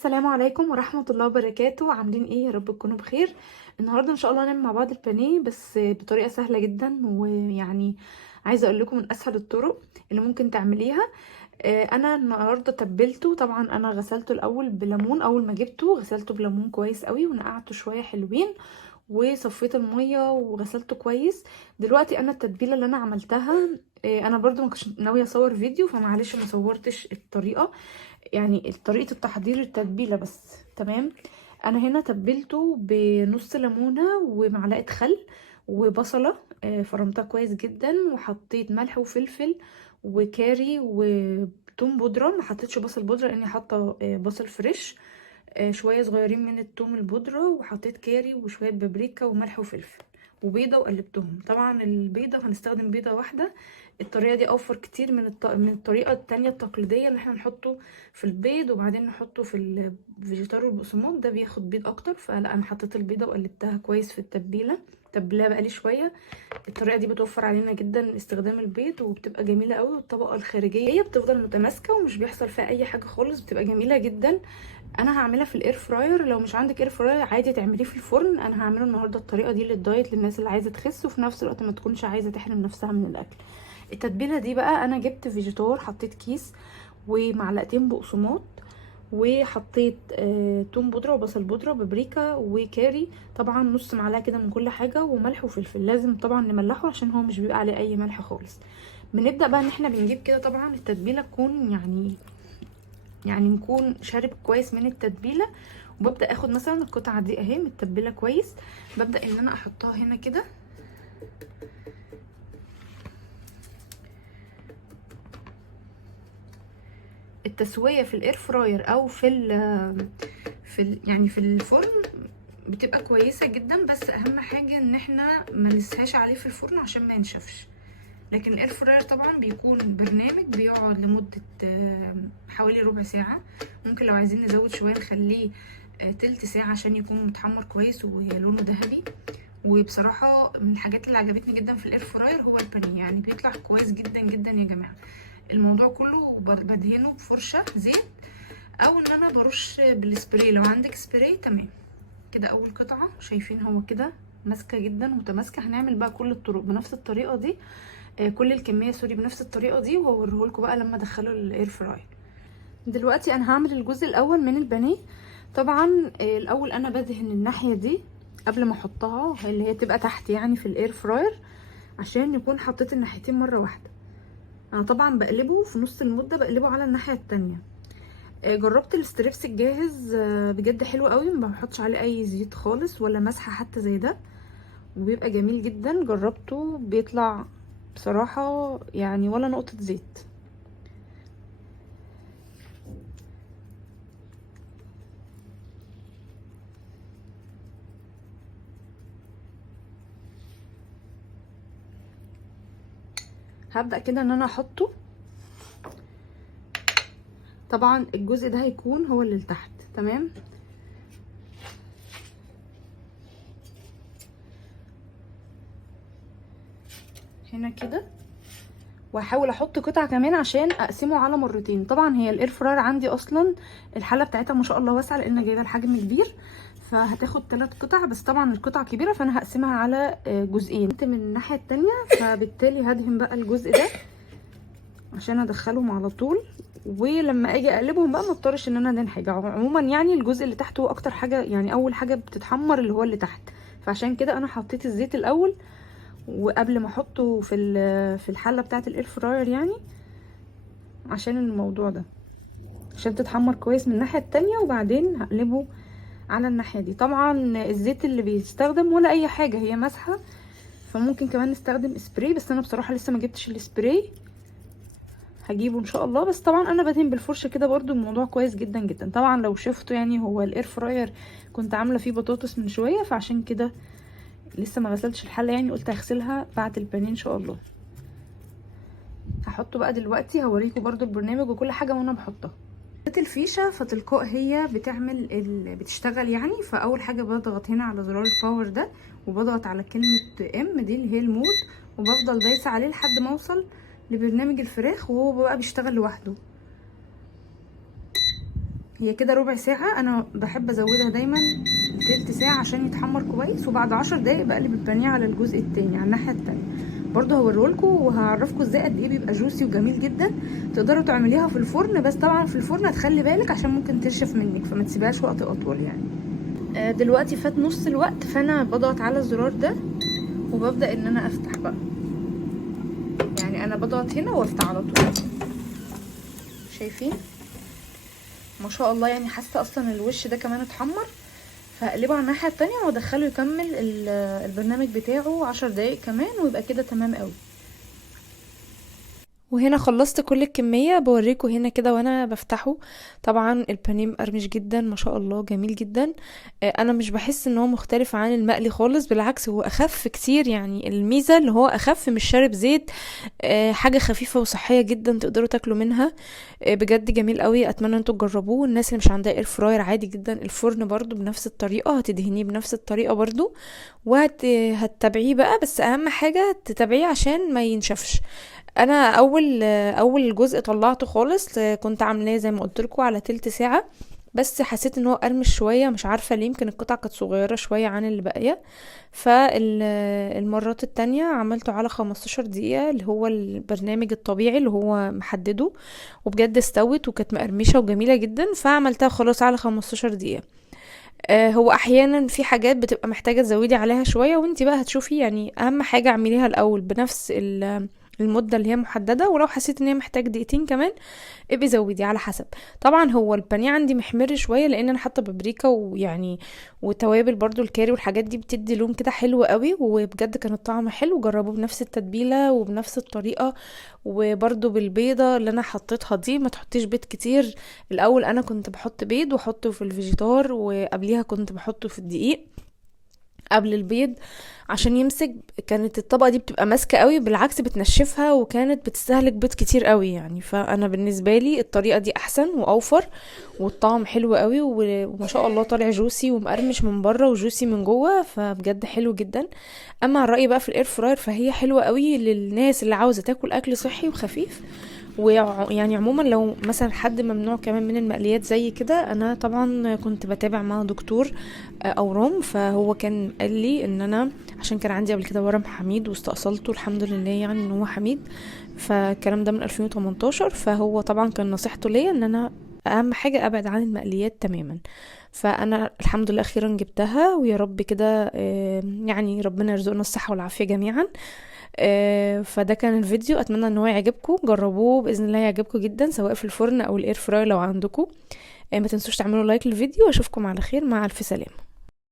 السلام عليكم ورحمة الله وبركاته. عاملين ايه؟ يا رب تكونوا بخير. النهارده ان شاء الله هنعمل مع بعض البانيه بس بطريقة سهلة جدا، ويعني عايزة اقول لكم من اسهل الطرق اللي ممكن تعمليها. انا النهارده تبلته. طبعا انا غسلته الاول بليمون، اول ما جبته غسلته بليمون كويس قوي ونقعته شوية حلوين، وصفيت المية وغسلته كويس. دلوقتي انا التتبيلة اللي انا عملتها، انا برضو ما كنتش ناوية اصور فيديو فمعلش ما صورتش الطريقة، يعني طريقة التحضير التتبيلة بس. تمام. انا هنا تبلته بنص ليمونة ومعلقة خل وبصلة، فرمتها كويس جدا، وحطيت ملح وفلفل وكاري وتوم بودرة. ما حطيتش بصل بودرة لاني حاطة بصل فريش، شوية صغيرين من التوم البودرة، وحطيت كاري وشوية بابريكا وملح وفلفل وبيضة وقلبتهم. طبعا البيضة هنستخدم بيضة واحدة. الطريقة دي اوفر كتير من الطريقة التانية التقليدية اللي احنا نحطه في البيض وبعدين نحطه في الفيجيتار والبقسماط، ده بياخد بيض اكتر. فلا، انا حطيت البيضة وقلبتها كويس في التتبيلة، تبلها بقالي شوية. الطريقة دي بتوفر علينا جدا استخدام البيض وبتبقى جميلة قوي، والطبقة الخارجية بتفضل متماسكة ومش بيحصل فيها اي حاجة خالص، بتبقى جميلة جدا. انا هعملها في الاير فراير، لو مش عندك اير فراير عادي تعمليه في الفرن. انا هعمله النهارده الطريقه دي للدايت، للناس اللي عايزه تخس وفي نفس الوقت ما تكونش عايزه تحرم نفسها من الاكل. التتبيله دي بقى، انا جبت فيجيتار، حطيت كيس ومعلقتين بقسماط، وحطيت توم بودره وبصل بودره بابريكا وكاري، طبعا نص معلقه كده من كل حاجه، وملح وفلفل. لازم طبعا نملحه عشان هو مش بيبقى عليه اي ملح خالص. بنبدا بقى ان احنا بنجيب كده، طبعا التتبيله تكون يعني نكون شارب كويس من التتبيله. وببدا اخد مثلا القطعه دي اهي متبله كويس، ببدا ان انا احطها هنا كده. التسويه في الاير فراير او يعني في الفرن بتبقى كويسه جدا، بس اهم حاجه ان احنا ما نسهاش عليه في الفرن عشان ما ينشفش. لكن الاير فراير طبعا بيكون برنامج بيقعد لمده حوالي ربع ساعه. ممكن لو عايزين نزود شويه نخليه تلت ساعه عشان يكون متحمر كويس ولونه ذهبي. وبصراحه من الحاجات اللي عجبتني جدا في الاير فراير هو البانيه، يعني بيطلع كويس جدا جدا يا جماعه. الموضوع كله بدهنه بفرشه زيت، او ان انا برش بالسبراي. لو عندك سبراي تمام. كده اول قطعه، شايفين هو كده ماسكه جدا متماسكه. هنعمل بقى كل الطرق بنفس الطريقه دي، كل الكميه سوري بنفس الطريقه دي، وهوريهولكوا بقى لما ادخله الاير فراير. دلوقتي انا هعمل الجزء الاول من البانيه. طبعا الاول انا بدهن الناحيه دي قبل ما احطها، اللي هي تبقى تحت يعني في الاير فراير، عشان يكون حطيت الناحيتين مره واحده. انا طبعا بقلبه في نص المده، بقلبه على الناحيه التانية. جربت الستريبس الجاهز، بجد حلو قوي، ما بحطش عليه اي زيت خالص ولا مسحه حتى زي ده، وبيبقى جميل جدا. جربته بيطلع بصراحه يعني ولا نقطه زيت. هبدا كده ان انا احطه. طبعا الجزء ده هيكون هو اللي لتحت. تمام. هنا كده، وهحاول احط قطعه كمان عشان اقسمه على مرتين. طبعا هي الاير فراير عندي اصلا الحله بتاعتها ما شاء الله واسعه، لان جايبه الحجم كبير، فهتاخد 3 قطع بس. طبعا القطعه كبيره فانا هقسمها على جزئين من الناحيه التانية، فبالتالي هدهن بقى الجزء ده عشان ادخلهم على طول. ولما اجي اقلبهم بقى ما اضطرش ان انا ادهن حاجه. عموما يعني الجزء اللي تحت هو اكتر حاجه، يعني اول حاجه بتتحمر اللي هو اللي تحت، فعشان كده انا حطيت الزيت الاول وقبل ما احطه في الحله بتاعه الاير فراير، يعني عشان الموضوع ده، عشان تتحمر كويس من الناحيه التانية، وبعدين هقلبه على الناحيه دي. طبعا الزيت اللي بيستخدم ولا اي حاجه، هي مسحه، فممكن كمان نستخدم سبراي، بس انا بصراحه لسه ما جبتش السبراي، هجيبه ان شاء الله. بس طبعا انا بدهن بالفرشه كده برضو، الموضوع كويس جدا جدا. طبعا لو شفتوا يعني هو الاير فراير كنت عامله فيه بطاطس من شويه، فعشان كده لسه ما غسلتش الحله، يعني قلت هغسلها بعد البانيه ان شاء الله. هحطه بقى دلوقتي، هوريكم برضو البرنامج وكل حاجه وانا بحطها. الفيشه فتلقاء هي بتشتغل يعني. فاول حاجه بضغط هنا على زرار الباور ده، وبضغط على كلمه ام دي اللي هي المود، وبفضل دايسه عليه لحد ما اوصل لبرنامج الفراخ، وهو بقى بيشتغل لوحده. هي كده ربع ساعة، انا بحب ازودها دايما تلت ساعة عشان يتحمر كويس، وبعد 10 دقايق بقلب البانيه على الجزء التاني على الناحية التانية. برضو هوريهولكوا وهعرفكم ازاي قد ايه بيبقى جوسي وجميل جدا. تقدروا تعمليها في الفرن، بس طبعا في الفرن هتخلي بالك عشان ممكن تنشف منك، فما تسيبهاش وقت اطول يعني. دلوقتي فات نص الوقت، فانا بضغط على الزرار ده وببدأ ان انا افتح بقى، يعني انا بضغط هنا وافتح على طول. شايفين ما شاء الله، يعني حاسه اصلا الوش ده كمان اتحمر. فهقلبه على الناحيه التانية وادخله يكمل البرنامج بتاعه 10 دقايق كمان، ويبقى كده تمام قوي. وهنا خلصت كل الكمية، بوريكم هنا كده وانا بفتحه. طبعا البانيه مقرمش جدا ما شاء الله، جميل جدا. انا مش بحس ان هو مختلف عن المقلي خالص، بالعكس هو اخف كتير. يعني الميزة اللي هو اخف، مش شارب زيت، حاجة خفيفة وصحية جدا تقدروا تاكلوا منها. بجد جميل قوي، اتمنى انتوا تجربوه. الناس اللي مش عندها اير فراير عادي جدا، الفرن برضو بنفس الطريقة، هتدهنيه بنفس الطريقة برضو، وهتتابعيه بقى. بس اهم حاجة تتابعيه عشان ما ينشفش. انا اول جزء طلعته خالص، كنت عاملاه زي ما قلت لكم على تلت ساعه، بس حسيت ان هو قرمش شويه، مش عارفه ليه، يمكن القطعه كانت صغيره شويه عن اللي باقيه. فالمرات التانية عملته على 15 دقيقه، اللي هو البرنامج الطبيعي اللي هو محدده، وبجد استوت وكانت مقرمشه وجميله جدا، فعملتها خلاص على 15 دقيقه. هو احيانا في حاجات بتبقى محتاجه تزودي عليها شويه، وانتي بقى هتشوفي. يعني اهم حاجه اعمليها الاول بنفس المده اللي هي محدده، ولو حسيت ان هي محتاج دقيقتين كمان ابقي زودي على حسب. طبعا هو البانيه عندي محمر شويه لان انا حاطه بابريكا، ويعني وتوابل برضو الكاري والحاجات دي بتدي لون كده حلو قوي، وبجد كان الطعم حلو. جربوه بنفس التتبيله وبنفس الطريقه، وبرضو بالبيضه اللي انا حطيتها دي. ما تحطيش بيض كتير. الاول انا كنت بحط بيض واحطه في الفيجيتار، وقبليها كنت بحطه في الدقيق قبل البيض عشان يمسك. كانت الطبقة دي بتبقى ماسكة قوي، بالعكس بتنشفها، وكانت بتستهلك بيض كتير قوي يعني. فانا بالنسبة لي الطريقة دي احسن واوفر، والطعم حلو قوي، وما شاء الله طالع جوسي ومقرمش من بره وجوسي من جوه، فبجد حلو جدا. اما الرأي بقى في الاير فراير، فهي حلوة قوي للناس اللي عاوزة تاكل اكل صحي وخفيف. ويعني عموما لو مثلا حد ممنوع كمان من المقليات زي كده، انا طبعا كنت بتابع مع دكتور اورام، فهو كان قال لي ان انا عشان كان عندي قبل كده ورم حميد واستأصلته الحمد لله، يعني ان هو حميد. فالكلام ده من 2018، فهو طبعا كان نصيحته ليا ان انا اهم حاجة ابعد عن المقليات تماما. فانا الحمد لله اخيرا جبتها، ويا رب كده يعني ربنا يرزقنا الصحة والعافية جميعا. فده كان الفيديو، اتمنى ان هو يعجبكم. جربوه باذن الله يعجبكم جدا، سواء في الفرن او الاير فراير لو عندكم. ما تنسوش تعملوا لايك للفيديو، واشوفكم على خير، مع الف سلامه.